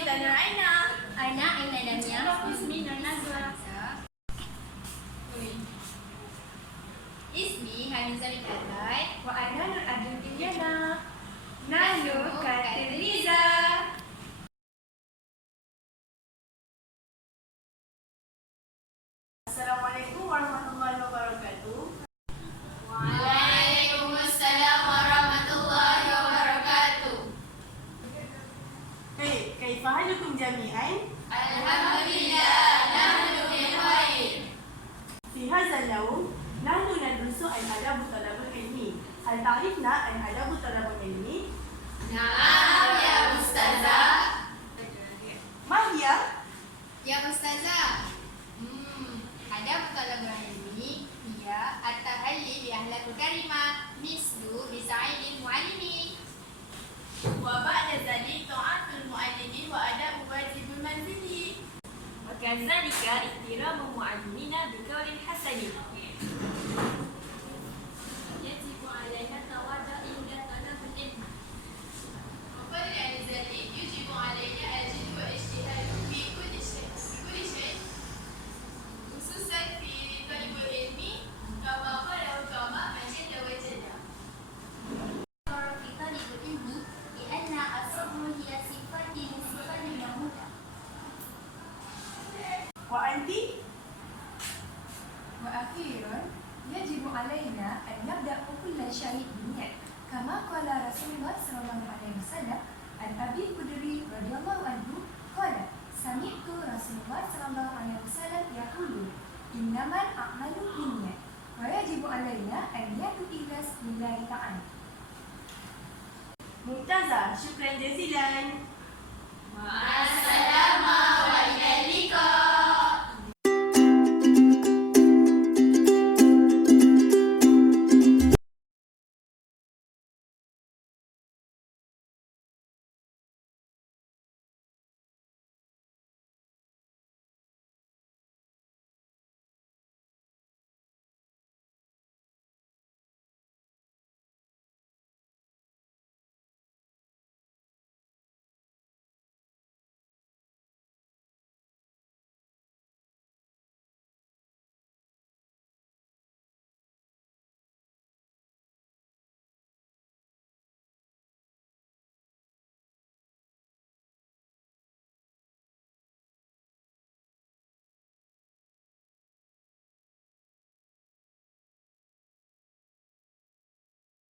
Kita Nur Aina. Aina Damia. Ismi Nur Nazwa. Ismi Hamizah bin Azad. Wa ana Nur Adil Diana. Nahnu Katiriza. Assalamualaikum warahmatullahi wabarakatuh. Waalaikumsalam warahmatullahi wabarakatuh. كيف حالكم جميعا؟ Alhamdulillah, nahnu bil khair. في هذا اليوم نحن ندرس الآداب الطلب العلمي. هل تعرفنا الآداب الطلب العلمي؟ Naam ya Ustazah. ما هي؟ Ya Ustazah. Adab talabul ilmi hiya at-tahalli bi akhlaqil karimah mislu bi sa'ilil muallimi. وبعد ذلك طاعة المعلم وأداء واجب المنزل وكذلك احترام معلمنا بقول حسن يجب علينا التواضع عند طلب العلم وقل ذلك يجب علينا الجد والاجتهاد في كل شيء خصوصا في طلب العلم كما قاله كما جل وجل. في طلب العلم لأن الصبر هي صفة من صفات المحمودة. وأنت؟ وأخيرا يجب علينا أن نبدأ كل شيء بالنية كما قال رسول الله صلى الله عليه وسلم عن أبي الخدري رضي الله عنه قال سمعت رسول الله صلى الله عليه وسلم يقول إنما الأعمال بالنية ويجب علينا أن ندعو إلى بسم الله تعالى. ممتازة، شكرا جزيلا.